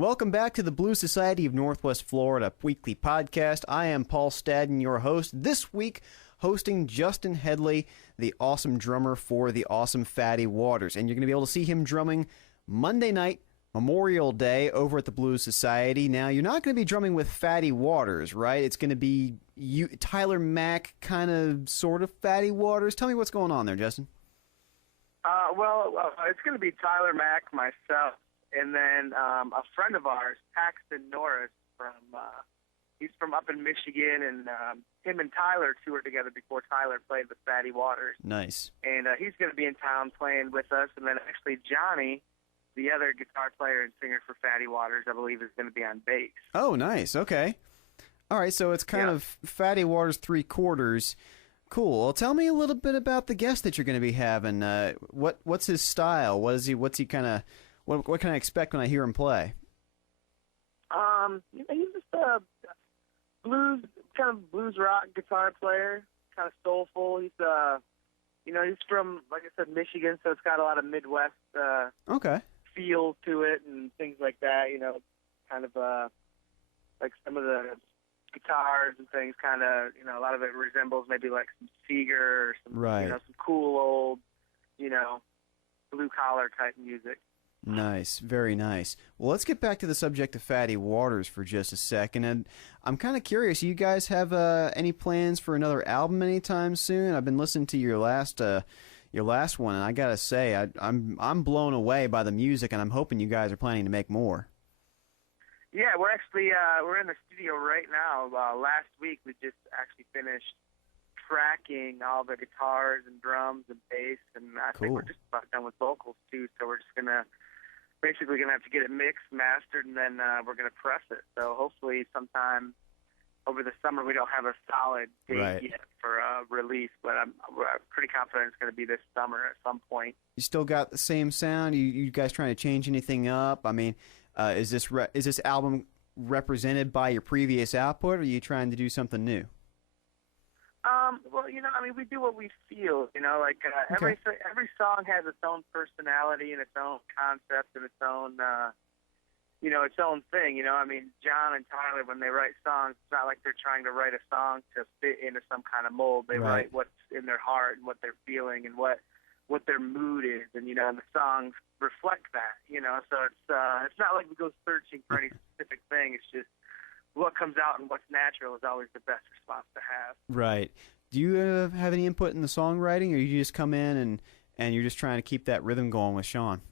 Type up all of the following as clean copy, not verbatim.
Welcome back to the Blues Society of Northwest Florida weekly podcast. I am Paul Stadden, your host. This week, hosting Justin Headley, the awesome drummer for the awesome Fatty Waters. And you're going to be able to see him drumming Monday night, Memorial Day, over at the Blues Society. Now, you're not going to be drumming with Fatty Waters, right? It's going to be Tyler Mack, kind of, sort of Fatty Waters. Tell me what's going on there, Justin. It's going to be Tyler Mack, myself, and then a friend of ours, Paxton Norris, he's from up in Michigan, and him and Tyler toured together before Tyler played with Fatty Waters. Nice. And he's going to be in town playing with us, and then actually Johnny, the other guitar player and singer for Fatty Waters, I believe, is going to be on bass. Oh, nice. Okay. All right, so it's kind of Fatty Waters 3/4. Cool. Well, tell me a little bit about the guest that you're going to be having. What's his style? What can I expect when I hear him play? He's just a blues rock guitar player, kind of soulful. He's he's from, like I said, Michigan, so it's got a lot of Midwest feel to it and things like that. Kind of like some of the guitars and things, kind of, a lot of it resembles maybe like some Seeger or some, some cool old, blue collar type music. Nice, very nice. Well, let's get back to the subject of Fatty Waters for just a second. And I'm kind of curious, you guys have any plans for another album anytime soon? I've been listening to your last one, and I gotta say, I'm blown away by the music, and I'm hoping you guys are planning to make more. Yeah, we're actually we're in the studio right now. Last week we just actually finished tracking all the guitars and drums and bass, and I think we're just about done with vocals too. So we're just gonna have to get it mixed, mastered, and then we're gonna press it. So hopefully sometime over the summer. We don't have a solid date yet for release, but I'm pretty confident it's going to be this summer at some point. You still got the same sound? You guys trying to change anything up? I mean, is this album represented by your previous output, or are you trying to do something new? Well, we do what we feel. Every song has its own personality and its own concept and its own its own thing. John and Tyler, when they write songs, it's not like they're trying to write a song to fit into some kind of mold. They write what's in their heart and what they're feeling and what their mood is, and and the songs reflect that. So it's not like we go searching for any specific thing. It's just what comes out and what's natural is always the best response to have. Right. Do you have any input in the songwriting, or you just come in and you're just trying to keep that rhythm going with Sean?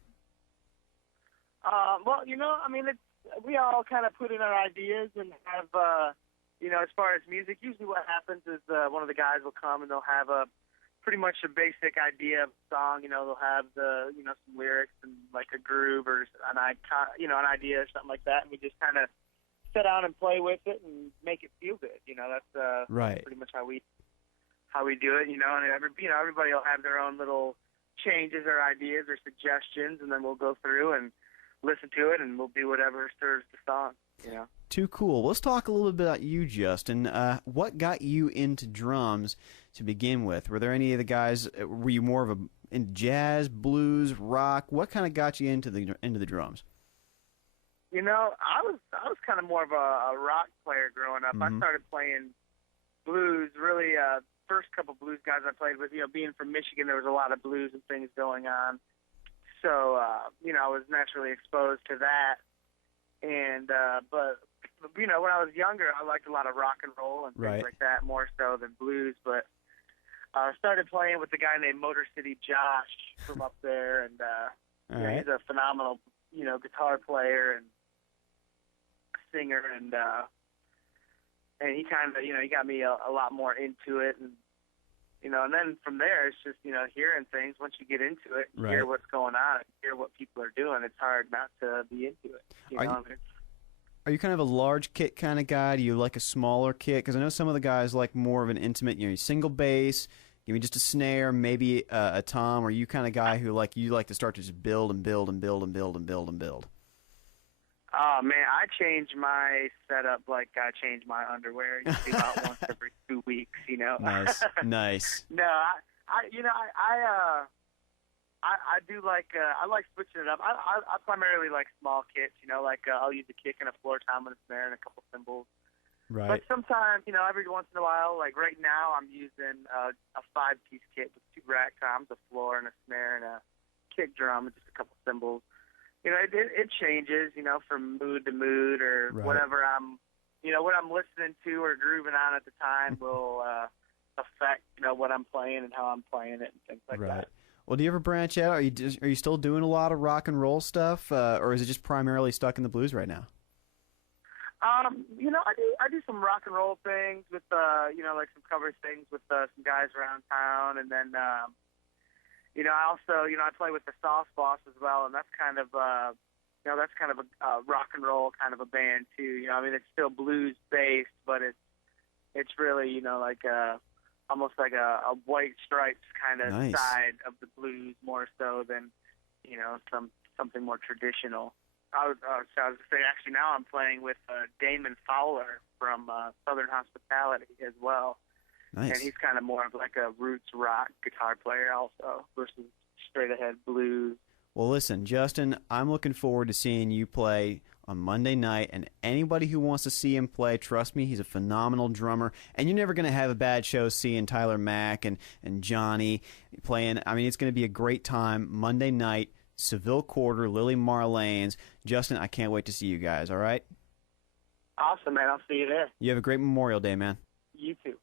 We all kind of put in our ideas and have, as far as music, usually what happens is one of the guys will come and they'll have pretty much a basic idea of the song. They'll have some lyrics and like a groove or an idea or something like that, and we just kind of sit down and play with it and make it feel good. That's pretty much how we do it. And everybody will have their own little changes or ideas or suggestions, and then we'll go through and listen to it, and we'll do whatever serves the song. Too cool. Let's talk a little bit about you, Justin. What got you into drums to begin with? Were there any of the guys? Were you more of in jazz, blues, rock? What kind of got you into the drums? I was kind of more of a rock player growing up. I started playing blues. Really, first couple blues guys I played with. Being from Michigan, there was a lot of blues and things going on. So, I was naturally exposed to that. And, but when I was younger, I liked a lot of rock and roll and things like that, more so than blues. But I started playing with a guy named Motor City Josh from up there. And, he's a phenomenal, guitar player and singer. And he kind of, he got me a lot more into it. And then from there, it's just, hearing things. Once you get into it, hear what's going on, hear what people are doing, it's hard not to be into it. Are you kind of a large kit kind of guy? Do you like a smaller kit? Because I know some of the guys like more of an intimate, single bass, give me just a snare, maybe a tom. Or are you kind of guy who you like to start to just build and build and build and build and build and build? Oh, man, I change my setup like I change my underwear. Usually about once every 2 weeks, Nice, nice. No, I do like I like switching it up. I primarily like small kits, like I'll use a kick and a floor tom and a snare and a couple cymbals. Right. But sometimes, every once in a while, like right now, I'm using a 5-piece kit with 2 rack toms, a floor and a snare and a kick drum and just a couple cymbals. It changes, from mood to mood or right. whatever what I'm listening to or grooving on at the time will affect, what I'm playing and how I'm playing it and things like right. that. Well, do you ever branch out? Are you still doing a lot of rock and roll stuff, or is it just primarily stuck in the blues right now? I do some rock and roll things with like some cover things with some guys around town, and then I also I play with the Sauce Boss as well, and that's kind of that's kind of a rock and roll kind of a band too. It's still blues based, but it's really like almost like a White Stripes kind of nice. side of the blues more so than something more traditional. I was to say, actually, now I'm playing with Damon Fowler from Southern Hospitality as well. Nice. And he's kind of more of like a roots rock guitar player also versus straight ahead blues. Well, listen, Justin, I'm looking forward to seeing you play on Monday night, and anybody who wants to see him play, trust me, he's a phenomenal drummer, and you're never going to have a bad show seeing Tyler Mack and Johnny playing. It's going to be a great time Monday night. Seville Quarter, Lili Marlene's. Justin, I can't wait to see you guys, all right? Awesome, man. I'll see you there. You have a great Memorial Day, man. You too.